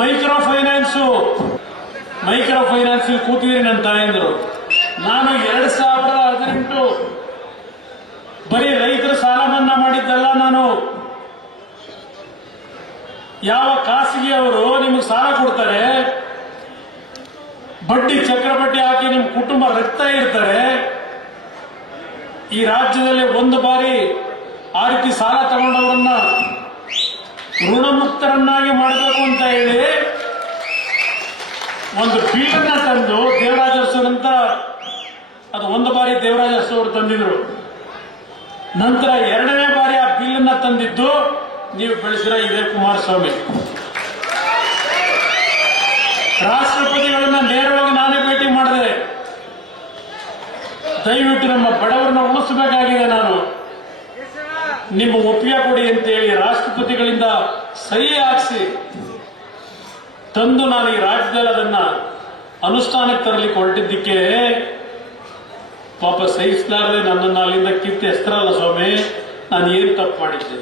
Micro finance. Micro finance ಕೂತಿದ್ದೀನಿ ನನ್ನ ತಾಯಂದ್ರು. ನಾನು ಎರಡ್ ಸಾವಿರದ ಹದಿನೆಂಟು ಬರೀ ರೈತರು ಸಾಲ ಮನ್ನಾ ಮಾಡಿದ್ದಲ್ಲ ನಾನು. ಯಾವ ಖಾಸಗಿ ಅವರು ನಿಮ್ಗೆ ಸಾಲ ಕೊಡ್ತಾರೆ? ಬಡ್ಡಿ ಚಕ್ರಬಡ್ಡಿ ಹಾಕಿ ನಿಮ್ಮ ಕುಟುಂಬ ರಕ್ತ ಇರ್ತಾರೆ ಈ ರಾಜ್ಯದಲ್ಲಿ ಒಂದು ಬಾರಿ ಆ ರೀತಿ ಸಾಲ ತಗೊಂಡವರನ್ನ ಋಣಮುಕ್ತರನ್ನಾಗಿ ಮಾಡಬೇಕು ಅಂತ ಹೇಳಿ ಒಂದು ಪೀಠನ ತಂದು ದೇವರಾಜ ಅದು ಒಂದು ಬಾರಿ ದೇವರಾಜಸ್ವರು ಅವರು ತಂದಿದ್ರು. ನಂತರ ಎರಡನೇ ಬಾರಿ ಆ ಬಿಲ್ಲನ್ನ ತಂದಿದ್ದು ನೀವು ಬೆಳೆಸಿರ ಇದೇ ಕುಮಾರಸ್ವಾಮಿ. ರಾಷ್ಟ್ರಪತಿಗಳನ್ನ ನೇರವಾಗಿ ನಾನೇ ಭೇಟಿ ಮಾಡಿದೆ. ದಯವಿಟ್ಟು ನಮ್ಮ ಬಡವರನ್ನ ಉಳಿಸಬೇಕಾಗಿದೆ ನಾನು. ನಿಮ್ಮ ಒಪ್ಪಿಗೆ ಕೊಡಿ ಅಂತ ಹೇಳಿ ರಾಷ್ಟ್ರಪತಿಗಳಿಂದ ಸಹಿ ಹಾಕಿಸಿ ತಂದು ನಾನು ಈ ರಾಜ್ಯದಲ್ಲಿ ಅದನ್ನ ಅನುಷ್ಠಾನಕ್ಕೆ ತರಲಿಕ್ಕೆ ಹೊರಟಿದ್ದಕ್ಕೆ ಪಾಪ ಸಹಿಸಲಾರದೆ ನನ್ನನ್ನು ಅಲ್ಲಿಂದ ಕಿತ್ತು ಹೆಸರಲ್ಲ ಸ್ವಾಮಿ, ನಾನು ಏನು ತಪ್ಪು ಮಾಡಿದ್ದೆ?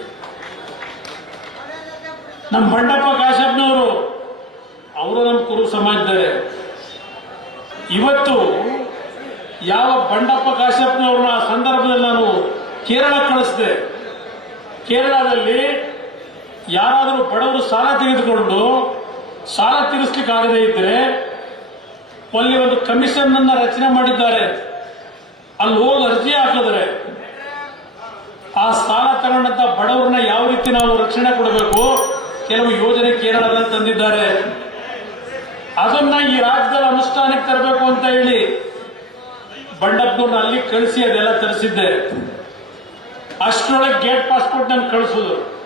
ನಮ್ಮ ಬಂಡಪ್ಪ ಕಾಶಪ್ಪನವರು ಅವರು ನಮ್ಮ ಕುರು ಸಮಾಜದಾರೆ ಇವತ್ತು ಯಾವ ಬಂಡಪ್ಪ ಕಾಶಪ್ಪನವ್ರನ್ನ ಆ ಸಂದರ್ಭದಲ್ಲಿ ನಾನು ಕೇರಳ ಕಳಿಸಿದೆ. ಕೇರಳದಲ್ಲಿ ಯಾರಾದರೂ ಬಡವರು ಸಾಲ ತೆಗೆದುಕೊಂಡು ಸಾಲ ತೀರಿಸಲಿಕ್ಕಾಗದೇ ಇದ್ರೆ ಅಲ್ಲಿ ಒಂದು ಕಮಿಷನ್ ಅನ್ನ ರಚನೆ ಮಾಡಿದ್ದಾರೆ. ಅಲ್ಲಿ ಹೋಗಿ ಅರ್ಜಿ ಹಾಕಿದ್ರೆ ಆ ಸಾಲ ತಗೊಂಡಂತ ಬಡವರನ್ನ ಯಾವ ರೀತಿ ನಾವು ರಕ್ಷಣೆ ಕೊಡಬೇಕು? ಕೆಲವು ಯೋಜನೆ ಕೇರಳದಲ್ಲಿ ತಂದಿದ್ದಾರೆ. ಅದನ್ನ ಈ ರಾಜ್ಯದಲ್ಲಿ ಅನುಷ್ಠಾನಕ್ಕೆ ತರಬೇಕು ಅಂತ ಹೇಳಿ ಬಂಡಪ್ಪನ ಅಲ್ಲಿ ಕಳಿಸಿ ಅದೆಲ್ಲ ತರಿಸಿದ್ದೆ. ಅಷ್ಟರೊಳಗೆ ಗೇಟ್ ಪಾಸ್ಪೋರ್ಟ್ ನಾನು ಕಳಿಸೋದು.